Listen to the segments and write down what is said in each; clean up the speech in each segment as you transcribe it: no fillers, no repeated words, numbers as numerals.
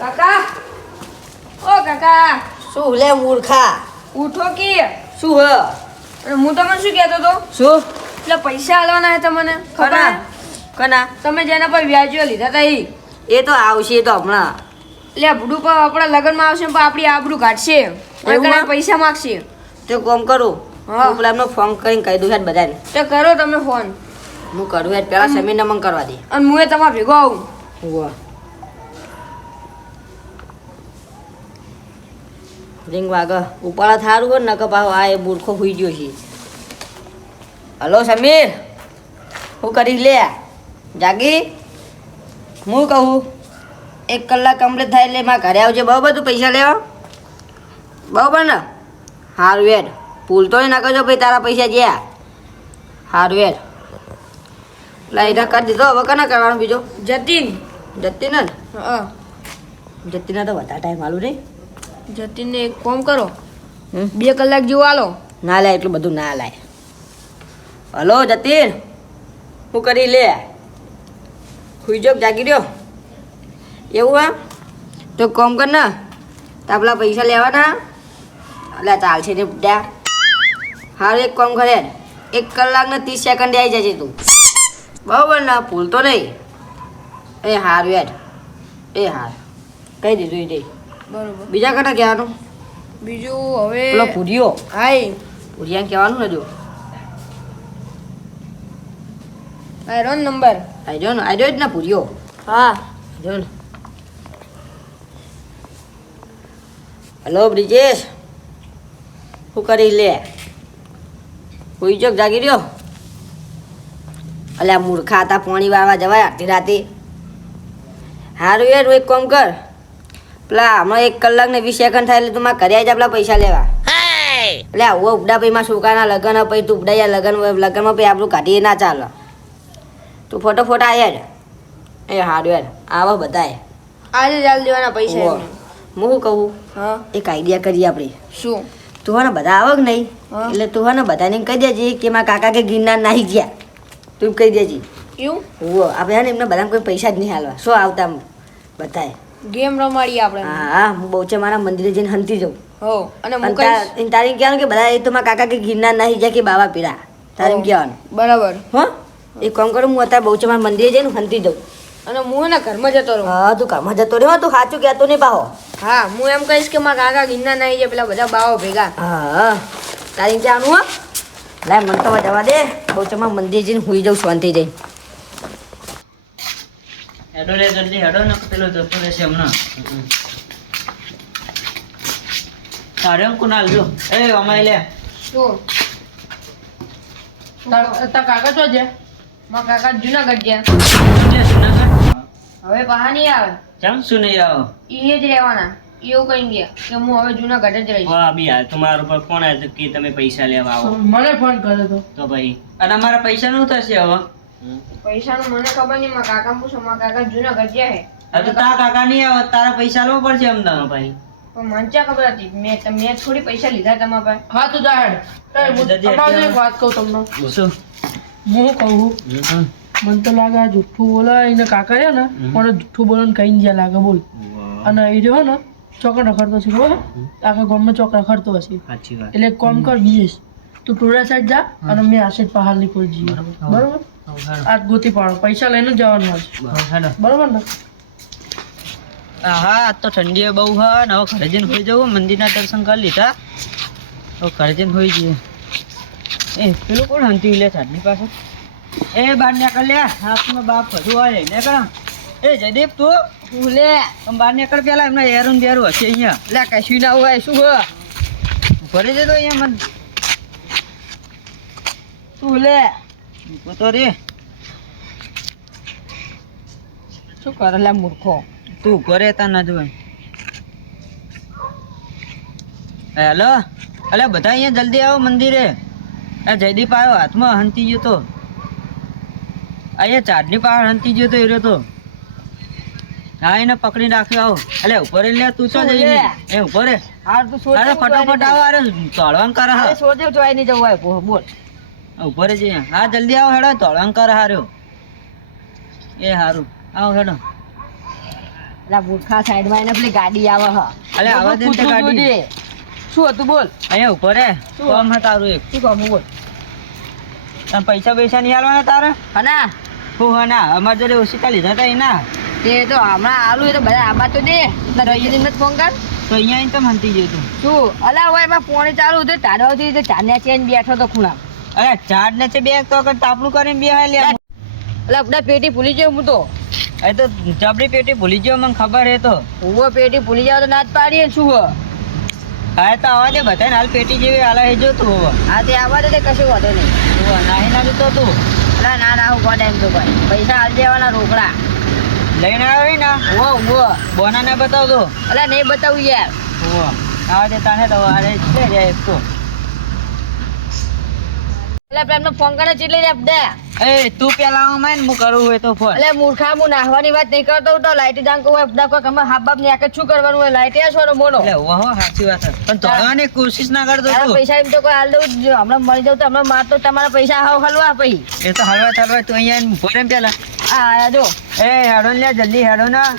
કાકા ઓ કાકા શું લે મૂર્ખા? ઉઠો કે શું હ? અને હું તમને શું કહેતો હતો શું? એટલે પૈસા આલવાના હે તમને ખબર કના? હે? કના? તમે જેના પર વ્યાજો લીધા હતા ઈ એ તો આવશે, એ તો હમણાં. એટલે ભૂડું પર આપણા લગ્નમાં આવશે પણ આપણી આબરૂ કાઢશે અને એવું કને હે? પૈસા માગશે. તે કોમ કરું. હા. હું પેલા એમનો ફોન કરીને કહી દઉં હેડ બધાને. તો કરો તમે ફોન હું કરું હેડ પેલા સમીરને મંગ કરવા દે. અને હું એ તમારે ભેગો આવું. વાહ. રિંગ વાગ ઉપાડા થારું હોય ને નકર પાછો આ એ મૂર્ખો હુઈ ગયો છે. હલો સમીર, શું કરી લે? જાગી? હું કહું 1 કલાક કમ્પ્લીટ થાય એટલે મારા ઘરે આવજે. બરાબર? તું પૈસા લેવા બરાબર ને? હારું વેડ ભૂલતોય ના કરજો ભાઈ, તારા પૈસા જ્યાં. હારું વેડ લાઈના કરી દીધો. હવે કના કરવાનું બીજો? જતીન જતી ને? હા જતીના તો વધારે ટાઈમ આલું નહીં. જતીનને એક ફોન કરો 2 કલાક જેવું આલો. ના લાય, એટલું બધું ના લાય. હલો જતીન, શું કરી લે? હુઈ જો જાગી રહ્યો? એવું હા? તો કોમ કર ને, તો પેલા પૈસા લેવાના. એટલે ચાલશે ને બધા. હારું એક કોમ કરે, 1 કલાક ને 30 સેકન્ડ આવી જશે તું. બરાબર ને? ભૂલતો નહીં. એ હારું યાર, એ હાર કહી દીધું એ દે. બરોબર. બીજા કટા કહેવાનું? બીજું હવે પેલો પૂરીઓ, હાય પૂરિયાને કહેવાનું ને જો. આયરોન નંબર. આજો જ ને પૂરીઓ. હા જો ને. હલો બ્રિજેશ, શું કરી લે? હુઈ જો જાગી રહ્યો? અલ્યા મૂર્ખા હતા, પાણી વાળવા જવાય અડધી રાતે. હારું યાર, એક કામ કર, પેલા હમણાં 1 કલાક ને 20 સેકન્ડ થાય એટલે તું મારા ઘરે આવી જા પેલા પૈસા લેવા. એટલે આવું ઉપડા પછી માં છોકરાના લગ્ન પછી તું ઉપડા લગ્નમાં પછી આપણું કાઢીએ ના ચાલે. તું ફોટો આવ્યા જ. એ હારું યાર, આવો બધાય આજે ચાલ દેવાના પૈસા ઉવ્વ. એમને. હું શું કહું, હા એક આઈડિયા કરીએ આપણે. શું? તું હા ને બધા આવો કે નહીં, હા. એટલે તું હા ને બધાને કહી દેજે કે મારા કાકા કે ગિરનાર નાહી ગયા. તું કહી દેજે. એવું ઉવ્વ. આપણે હા ને એમને બધાને કોઈ પૈસા જ નહીં હાલવા. શું આવતા બધાય? ગેમ રમાડીએ આપણે. હા હા, હું બહુ મારા મંદિરે જઈને હંતી જાઉં. હો અને અને હું કહીશ. તારે કહેવાનું કે બધા એ તો મારા કાકા કે ગિરનાર નાહી ગયા કે બાબા પીરા. તારે એમ કહેવાનું. બરાબર. હો એક કામ કરું, હું અત્યારે બહુ મારા મંદિરે જઈને હંતી જાઉં. અને હું એના ઘરમાં જતો રહું. હા તું કામમાં જતો રહ્યો, તું સાચું કહેતો નહીં પાહો. હા હું એમ કહીશ કે મારા કાકા ગિરનાર નાહી જાય પેલા બધા બાવો ભેગા. હા તારે એમ કહેવાનું. હા લાય મને તો જવા દે, બહુ મારા મંદિર જઈને હુઈ જાઉં શાંતિ જઈને. હેડો લે જલ્દી હેડો ને, પેલો જતો રહેશે હમણાં. તારે એમ કુનાલ જો એ અમાય લે. શું? તાર કાકા તો છે? મારા કાકા જુનાગઢ ગયા. લે સુનાગઢ. હવે બહાર નહીં આવે. ચમ શું નહીં આવો? એ જ રહેવાના. એવું કઈ ગયા કે હું હવે જુનાગઢ જ રહીશ. વાહ બી હાલ તમારા ઉપર ફોન આવ્યો કે તમે પૈસા લેવા આવો. મને ફોન કર્યો તો. તો ભાઈ અને અમારા પૈસા નું થશે હવે? પૈસાનું મને ખબર નહીં. મારા કાકા પૂછો, મારા કાકા જુનાગઢ ગયા હે. હવે તો તારા કાકા નહીં આવે, તારા પૈસા લેવા પડશે અમદાવાદ ભાઈ. પણ મને ક્યાં ખબર હતી? મેં થોડી પૈસા લીધા તમારા પાસે. હા તો જાહેર અમારે એક વાત કહું તમને. શું? હું કહું મને તો લાગે આ જુઠ્ઠું બોલે એને કાકા છે ને મને જુઠ્ઠું બોલવાનું કઈ જ્યાં લાગે બોલ. અને એ રહ્યો ને ચોકડ રખડતો છે ખબર આખા ગામમાં ચોક રખડતો હશે. સાચી વાત. એટલે એક કામ કર બીજેશ તું ટોળા સાઈડ જા અને મેં આ સાઈડ પહાડ નીકળી જઈએ બરોબર. આ ગોતી પાડો પૈસા લઈને જ જવાનું હોય બરોબર ને. હા આજ તો ઠંડી બહુ હ ને હવે ઘરે જઈને હોઈ જવું. મંદિરના દર્શન કરી લીધા, હવે ઘરે જઈને હોઈ જઈએ. એ પેલું કોણ હંતી લે ચાટની પાસે? એ બાર નીકળ લે, હાથમાં બાપ બધું હોય ને કર. એ જયદીપ તું ભૂલે બહાર નીકળ પેલા એમના એરું ને બેરું હશે અહીંયા. એટલે કશું ના હોય. શું હોય? ભરી જતો અહીંયા મને ભૂલે તો રે. શું કરે લે મૂર્ખો? તું ઘરે તા ના જોવાય. હેલો અલે બધા અહીંયા જલ્દી આવો મંદિરે. આ જયદીપ આવ્યો હાથમાં હંતી ગયો તો. અહીંયા ચાટની પાર હંતી ગયો તો એ રહ્યો તો. હા એને પકડી રાખ્યો. આવો અલે ઉપર લે તું તો જઈ એ ઉપર રે. હાર તું સોચે અરે ફટાફટ આવો. અરે તળવાન કર હા સોચે જોઈ નહીં જવું હોય. બોલ ઉપર જ હા જલ્દી આવો હેડો. તળવાન કર હાર્યો એ હારું આવો હેડો. પેલા મૂર્ખા સાઈડમાં એને પેલી ગાડી આવે હ અલે આવા દે ને તે પૂછવું ગાડી. જોઈએ. શું હતું બોલ? અહીંયા ઉપર હે શું? કોમ હે તારું એક. શું કહું બોલ? તને પૈસા પૈસા નહીં આલવાના તારે? હના હું હા ના અમાર જોડે ઓછીતા લીધા તા એના. તે તો હમણાં આલુ એ તો બધા આબા તો દે ના રહીને જ ફોન કર. તો અહીંયા આઈને તો હંતી ગયું તું. શું અલા હવે એમાં પોણી ચાલુ હતું તારાથી તો ચાંદા ચેન બેઠો તો ખૂણા. અરે ચાર્જ ને છે બે તો કર તાપલું કરીને બે હાલ લે. અલા બધા પેટી ભૂલી ગયો હું તો. એ તો જબરી પેટી ભૂલી ગયો મને ખબર હે તો. હું પેટી ભૂલી જાવ તો ના જ પાડીએ ને શું હો? હા તો આવા દે બધાને હાલ પેટી જેવી હાલ હે જો તું હવે. હા તે આવા દે તે કશું વાંધો નહીં. તું નાહી ના તો તું અલા ના ના હું ગોડા એમ તો ભાઈ પૈસા હાલ દેવાના રોકડા. લઈને આવ્યો ને વો બોના ને બતાવજો. અલા નહીં બતાવું યાર. આવા દે તાને તો હારે છે રે એક તો. અલા પ્રેમનો ફોન કરે ચીટલી રે દે. એ તું પેલા આવ માન હું કરું હોય તો ફોન. અલે મૂર્ખા હું નાહવાની વાત નહીં કરતો તો લાઈટ જાંકો હોય બધા કોઈ ગમે હાબ બાપ ને આકે શું કરવાનું હોય લાઈટ આ છોડો મોનો. એટલે ઓહો સાચી વાત છે પણ તોડવાની કોશિશ ના કરતો તારા તું. પૈસા એમ તો કોઈ હાલ દઉં જ. હમણાં મળી જાવ તો હમણાં મારતો તમારા પૈસા હાવ હલવા પછી. એ તો હલવા તું અહીંયા ભોરે પેલા. આ આયા જો એ હેડો લે જલ્દી હેડો ના.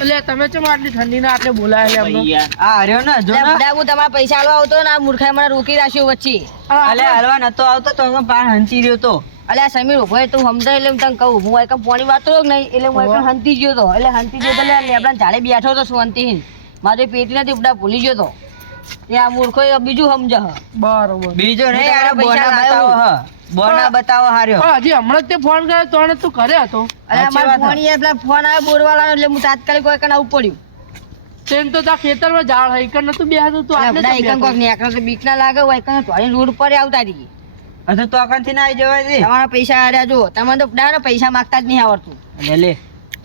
એટલે તમે ચમ આટલી ઠંડીના આટલે બોલાય છે અમને? આ હર્યો ને જો લે ને. બુડા હું તમારા પૈસા હાલવા આવતો ને આ મૂર્ખાએ મને રોકી રાખ્યો વચ્ચે. અલે હલવા નતો આવતો તો પાર હંચી રહ્યો તો. અલે આ સમીર ઉભો તું સમજાય એટલે હું તને કહું હું એક પોણી વાતો જ નહીં એટલે હું એક હંતી ગયો તો એટલે હંતી ગયો તો લેબડા ઝાડે બેઠો તો શાંતિહીન મારી પેટી નથી બધા ભૂલી ગયો તો એ આ મૂર્ખો બીજું સમજે હ. બરોબર. બીજો રે હું યાર તારા પૈસા બોના લાવ્યો. બતાવો હ. બોના બતાવો હાર્યો. હા, હજી હમણાં જ તે ફોન કર્યો તો તું કરે હતો. અરે સાચી અમારા વાત હે. પોણી પેલા ફોન આવ્યો બોરવાળાનો એટલે હું તાત્કાલિક કોઈ કને આવું પડ્યું. તેમ તો તા ખેતરમાં ઝાડ હઈ કર નતું બેહતું તું અરે આટલે બધા ચમ એકમ કોક બેઠો? નેકળો તો બીક ના લાગે હોય કને તોડી રોડ પર આવતા રહી. અરે તો અકન થી ના આવી જવાય દે. તમારા પૈસા આર્યા જો તમને તો બધા પૈસા માંગતા જ નહીં આવડતું. લે લે.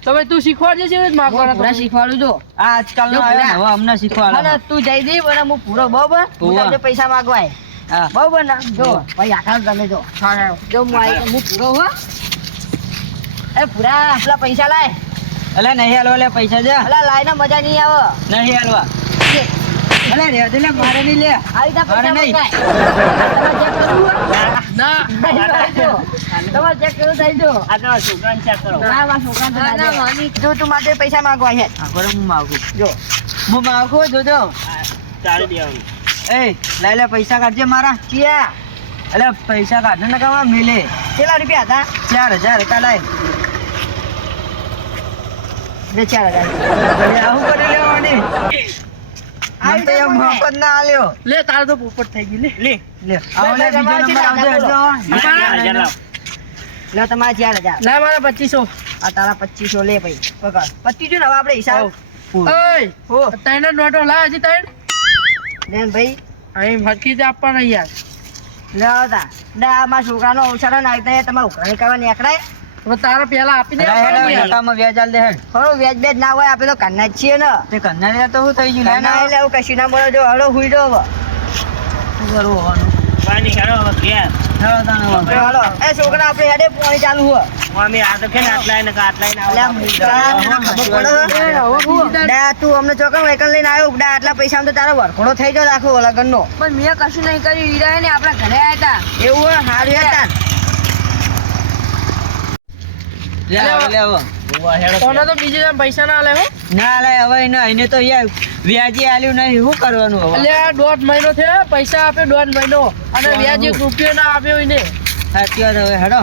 તો ભાઈ તું શીખવાડજે છે જ માગવાના પૂરા તમે. શીખવાડું જો. આ આજકાલ નો જો આવ્યો ને પૂરા. હવે અમને શીખવાડો. અને તું જઈ દે અને હું પૂરો બરોબર હું હોવે. તમને પૈસા માંગવાય હા. બરોબર ને જો ભાઈ આખા તમે જો જો હું પૂરો હો એ પૂરા આપલા પૈસા લાય અલે નહીં હાલવા લે પૈસા જા. અલા લાય ને મજા નહીં આવે નહીં હાલવા. લે, અલે રે દે લે મારે નહીં લે. આવી રીતના પૈસા મારે નહીં. મંગાય. ના તમારે ચેક કરવું થઈ જો આ તો છોકરાને ચેક કરો. ના મારા છોકરાને તો ના દે. જો તું માટે પૈસા માંગવા છે આ કરો હું માગું. જો હું માગું જોજો. એ લઈ લે પૈસા કાઢજે મારા. ક્યાં અલે પૈસા કાઢને ને કામ મિલે. કેટલા રૂપિયા હતા 4000 કા લાય. લે 4000 અલે આવું કરી લેવાની. મને તો એમ મફત ના આલ્યો. લે તારે તો પોપટ થઈ ગઈ લે. લે આવો લે બીજો નંબર આવજો હટજો. લે તમારે 4000 લા મારા 2500. આ તારા 2500 લે ભાઈ પકડ 25 જો ને હવે આપણે હિસાબ ઓય હો તૈણ નોટો લા હજી તૈણ. લેન ભાઈ અહીં હરખી રીતે આપવાના યાર. લે આવતા ના મારા છોકરાનો અવસર નાખતા તમારે ઉઘરાણી કરવા નીકળાય હવે તારે પહેલા આપી દે નકામાં વ્યાજ આલ દે હેડ. ખરો વ્યાજ બેજ ના હોય આપણે તો કરના જ છીએ ને તે કન્ના લે તો હું થઈ ગયું. ના ના એટલે એવું કશું ના મળે જો હળો હુઈ જો હવે શું કરવું હોવાનું. હેડો તાણે હવે. હળો એ છોકરા આપણે હેડે પોણી ચાલુ હો અલ્યા મૂર્ખા, તને ખબર પડે હે? ડા, તું અમને ચોકન વેકન લઈને આવ્યો ડા, આટલા પૈસા તો તારો વરખોડો થઈ ગયો આખો લગનનો પણ મેં કશું નહીં કર્યું હીરા ને આપણા ઘરે આવ્યા હતા એવું હોય હારું હતા લે હવે. કોને તો બીજે જણ પૈસા ના આલે હો. ના લે હવે એને તો યાર વ્યાજે આલ્યું નહીં શું કરવાનું હવે. અલ્યા 1.5 મહિનો થયો પૈસા આપ્યો 1.5 મહિનો અને વ્યાજ 1 રૂપિયો ના આપ્યો એને. સાચી વાત હવે હેડો.